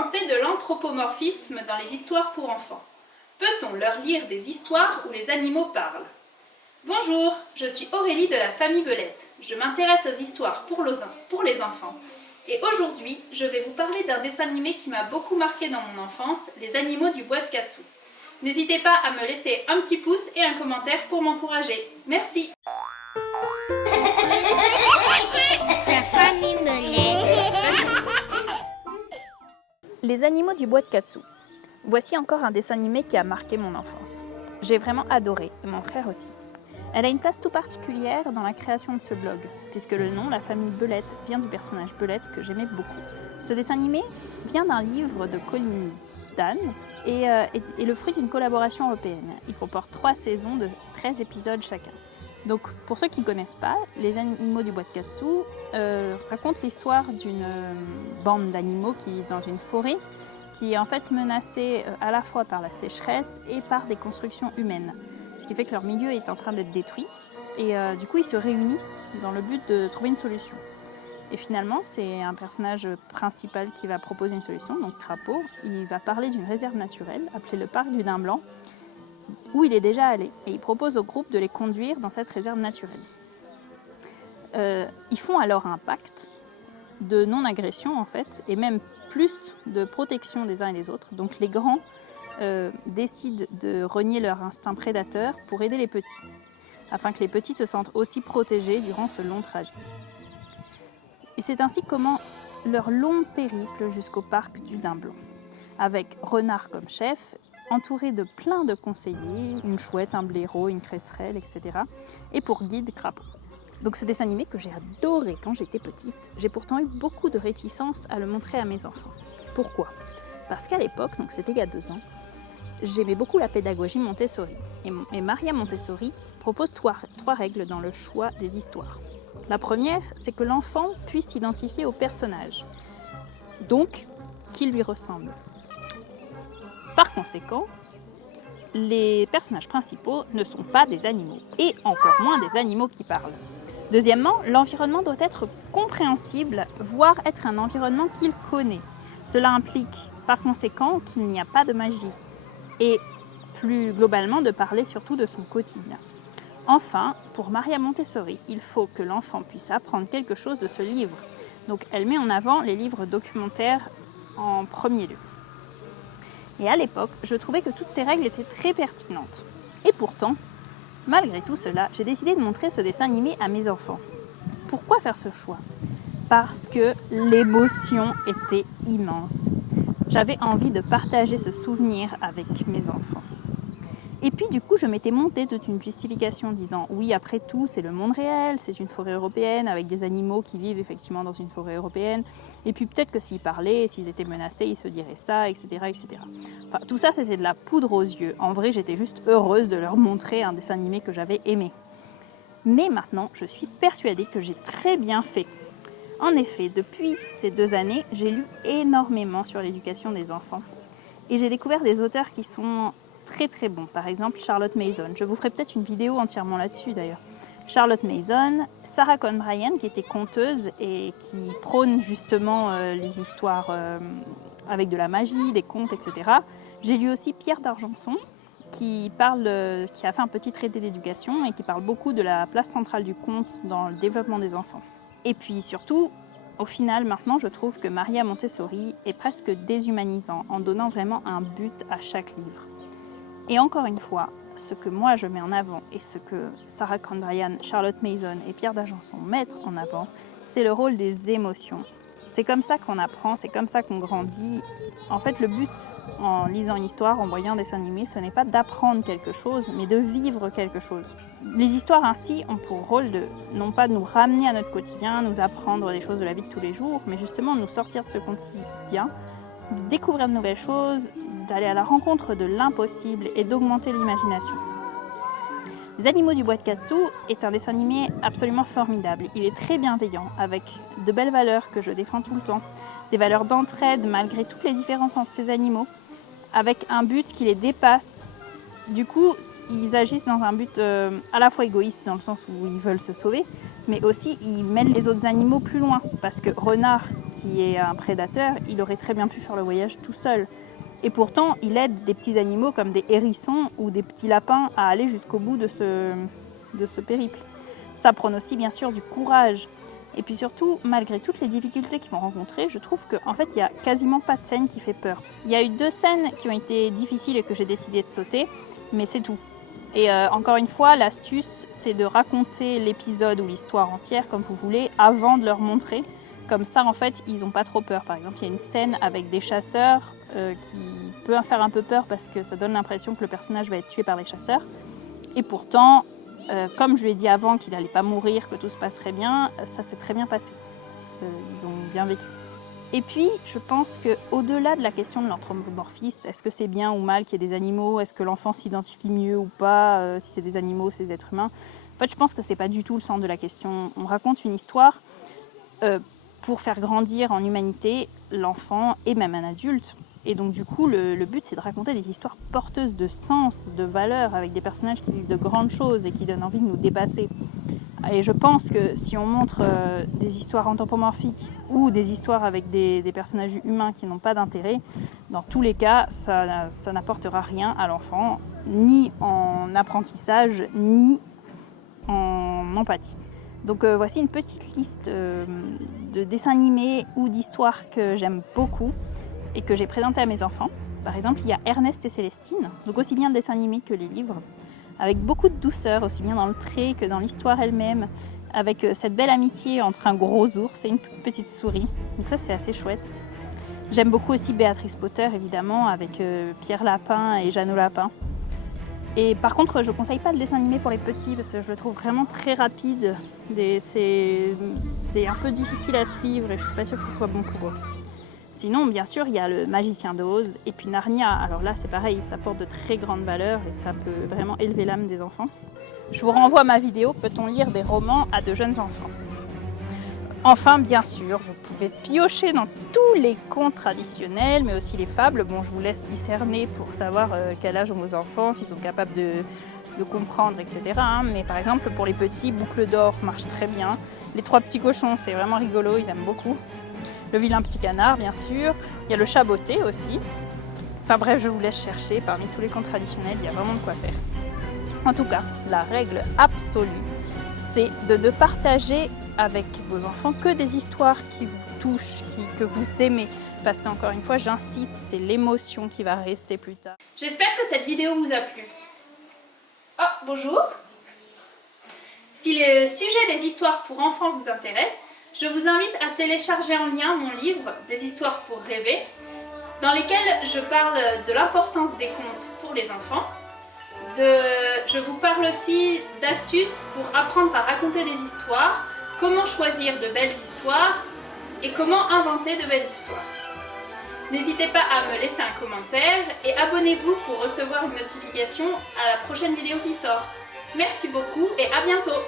penser de l'anthropomorphisme dans les histoires pour enfants? Peut-on leur lire des histoires où les animaux parlent? Bonjour, je suis Aurélie de la famille Belette. Je m'intéresse aux histoires pour les enfants. Et aujourd'hui, je vais vous parler d'un dessin animé qui m'a beaucoup marqué dans mon enfance, Les animaux du bois de Kassou. N'hésitez pas à me laisser un petit pouce et un commentaire pour m'encourager. Merci. La famille Belette. Les animaux du bois de Kassou. Voici encore un dessin animé qui a marqué mon enfance. J'ai vraiment adoré, et mon frère aussi. Elle a une place tout particulière dans la création de ce blog, puisque le nom, la famille Belette, vient du personnage Belette que j'aimais beaucoup. Ce dessin animé vient d'un livre de Colin Dan et est le fruit d'une collaboration européenne. Il comporte 3 saisons de 13 épisodes chacun. Donc, pour ceux qui ne connaissent pas, Les animaux du bois de Kassou racontent l'histoire d'une bande d'animaux qui est dans une forêt, qui est en fait menacée à la fois par la sécheresse et par des constructions humaines. Ce qui fait que leur milieu est en train d'être détruit. Et du coup, ils se réunissent dans le but de trouver une solution. Et finalement, c'est un personnage principal qui va proposer une solution, donc Crapaud. Il va parler d'une réserve naturelle, appelée le parc du Daim Blanc, où il est déjà allé. Et il propose au groupe de les conduire dans cette réserve naturelle. Ils font alors un pacte de non-agression, en fait, et même plus de protection des uns et des autres. Donc les grands décident de renier leur instinct prédateur pour aider les petits, afin que les petits se sentent aussi protégés durant ce long trajet. Et c'est ainsi que commence leur long périple jusqu'au parc du Daim Blanc, avec Renard comme chef, entouré de plein de conseillers, une chouette, un blaireau, une cresserelle, etc. Et pour guide, Crapaud. Donc ce dessin animé que j'ai adoré quand j'étais petite, j'ai pourtant eu beaucoup de réticence à le montrer à mes enfants. Pourquoi ? Parce qu'à l'époque, donc c'était il y a 2 ans, j'aimais beaucoup la pédagogie Montessori. Et Maria Montessori propose 3 règles dans le choix des histoires. La première, c'est que l'enfant puisse s'identifier au personnage, donc qu'il lui ressemble. Par conséquent, les personnages principaux ne sont pas des animaux, et encore moins des animaux qui parlent. Deuxièmement, l'environnement doit être compréhensible, voire être un environnement qu'il connaît. Cela implique par conséquent qu'il n'y a pas de magie, et plus globalement de parler surtout de son quotidien. Enfin, pour Maria Montessori, il faut que l'enfant puisse apprendre quelque chose de ce livre. Donc elle met en avant les livres documentaires en premier lieu. Et à l'époque, je trouvais que toutes ces règles étaient très pertinentes. Et pourtant, malgré tout cela, j'ai décidé de montrer ce dessin animé à mes enfants. Pourquoi faire ce choix ? Parce que l'émotion était immense. J'avais envie de partager ce souvenir avec mes enfants. Et puis du coup, je m'étais montée toute une justification disant « Oui, après tout, c'est le monde réel, c'est une forêt européenne avec des animaux qui vivent effectivement dans une forêt européenne. Et puis peut-être que s'ils parlaient, s'ils étaient menacés, ils se diraient ça, etc. etc. » Enfin, tout ça, c'était de la poudre aux yeux. En vrai, j'étais juste heureuse de leur montrer un dessin animé que j'avais aimé. Mais maintenant, je suis persuadée que j'ai très bien fait. En effet, depuis ces 2 années, j'ai lu énormément sur l'éducation des enfants. Et j'ai découvert des auteurs qui sont très très bons. Par exemple, Charlotte Mason. Je vous ferai peut-être une vidéo entièrement là-dessus d'ailleurs. Charlotte Mason, Sarah Cohn Bryan, qui était conteuse et qui prône justement les histoires avec de la magie, des contes, etc. J'ai lu aussi Pierre d'Argenson, qui a fait un petit traité d'éducation et qui parle beaucoup de la place centrale du conte dans le développement des enfants. Et puis surtout, au final, maintenant, je trouve que Maria Montessori est presque déshumanisant en donnant vraiment un but à chaque livre. Et encore une fois, ce que moi je mets en avant et ce que Sarah Cohn Bryan, Charlotte Mason et Pierre d'Argenson mettent en avant, c'est le rôle des émotions. C'est comme ça qu'on apprend, c'est comme ça qu'on grandit. En fait, le but en lisant une histoire, en voyant des dessins animés, ce n'est pas d'apprendre quelque chose, mais de vivre quelque chose. Les histoires ainsi ont pour rôle de, non pas de nous ramener à notre quotidien, nous apprendre des choses de la vie de tous les jours, mais justement de nous sortir de ce quotidien, de découvrir de nouvelles choses, d'aller à la rencontre de l'impossible et d'augmenter l'imagination. Les animaux du bois de Kassou est un dessin animé absolument formidable. Il est très bienveillant, avec de belles valeurs que je défends tout le temps, des valeurs d'entraide malgré toutes les différences entre ces animaux, avec un but qui les dépasse du coup, ils agissent dans un but à la fois égoïste, dans le sens où ils veulent se sauver, mais aussi ils mènent les autres animaux plus loin. Parce que Renard, qui est un prédateur, il aurait très bien pu faire le voyage tout seul. Et pourtant, il aide des petits animaux comme des hérissons ou des petits lapins à aller jusqu'au bout de ce périple. Ça prône aussi bien sûr du courage. Et puis surtout, malgré toutes les difficultés qu'ils vont rencontrer, je trouve qu'en fait, il n'y a quasiment pas de scène qui fait peur. Il y a eu 2 scènes qui ont été difficiles et que j'ai décidé de sauter, mais c'est tout. Et encore une fois, l'astuce, c'est de raconter l'épisode ou l'histoire entière, comme vous voulez, avant de leur montrer. Comme ça, en fait, ils n'ont pas trop peur. Par exemple, il y a une scène avec des chasseurs qui peut faire un peu peur parce que ça donne l'impression que le personnage va être tué par les chasseurs. Et pourtant, comme je lui ai dit avant qu'il n'allait pas mourir, que tout se passerait bien, ça s'est très bien passé. Ils ont bien vécu. Et puis, je pense qu'au-delà de la question de l'anthropomorphisme, est-ce que c'est bien ou mal qu'il y ait des animaux, est-ce que l'enfant s'identifie mieux ou pas, si c'est des animaux, c'est des êtres humains, en fait, je pense que ce n'est pas du tout le centre de la question. On raconte une histoire pour faire grandir en humanité l'enfant et même un adulte. Et donc du coup, le but, c'est de raconter des histoires porteuses de sens, de valeurs, avec des personnages qui vivent de grandes choses et qui donnent envie de nous dépasser. Et je pense que si on montre des histoires anthropomorphiques ou des histoires avec des personnages humains qui n'ont pas d'intérêt, dans tous les cas, ça n'apportera rien à l'enfant, ni en apprentissage, ni en empathie. Donc voici une petite liste de dessins animés ou d'histoires que j'aime beaucoup et que j'ai présenté à mes enfants. Par exemple, il y a Ernest et Célestine, donc aussi bien le dessin animé que les livres, avec beaucoup de douceur, aussi bien dans le trait que dans l'histoire elle-même, avec cette belle amitié entre un gros ours et une toute petite souris. Donc ça, c'est assez chouette. J'aime beaucoup aussi Béatrice Potter, évidemment, avec Pierre Lapin et Jeannot Lapin. Et par contre, je ne conseille pas le dessin animé pour les petits parce que je le trouve vraiment très rapide. C'est un peu difficile à suivre et je ne suis pas sûre que ce soit bon pour eux. Sinon, bien sûr, il y a le Magicien d'Oz et puis Narnia. Alors là, c'est pareil, ça porte de très grandes valeurs et ça peut vraiment élever l'âme des enfants. Je vous renvoie à ma vidéo « Peut-on lire des romans à de jeunes enfants ?» Enfin, bien sûr, vous pouvez piocher dans tous les contes traditionnels, mais aussi les fables. Bon, je vous laisse discerner pour savoir quel âge ont vos enfants, s'ils sont capables de comprendre, etc. Mais par exemple, pour les petits, Boucle d'or marche très bien. Les 3 petits cochons, c'est vraiment rigolo, ils aiment beaucoup. Le vilain petit canard, bien sûr. Il y a le chat botté aussi. Enfin bref, je vous laisse chercher. Parmi tous les contes traditionnels, il y a vraiment de quoi faire. En tout cas, la règle absolue, c'est de ne partager avec vos enfants que des histoires qui vous touchent, que vous aimez. Parce qu'encore une fois, j'insiste, c'est l'émotion qui va rester plus tard. J'espère que cette vidéo vous a plu. Oh, bonjour. Si le sujet des histoires pour enfants vous intéresse, je vous invite à télécharger en lien mon livre « Des histoires pour rêver » dans lesquelles je parle de l'importance des contes pour les enfants. Je vous parle aussi d'astuces pour apprendre à raconter des histoires, comment choisir de belles histoires et comment inventer de belles histoires. N'hésitez pas à me laisser un commentaire et abonnez-vous pour recevoir une notification à la prochaine vidéo qui sort. Merci beaucoup et à bientôt!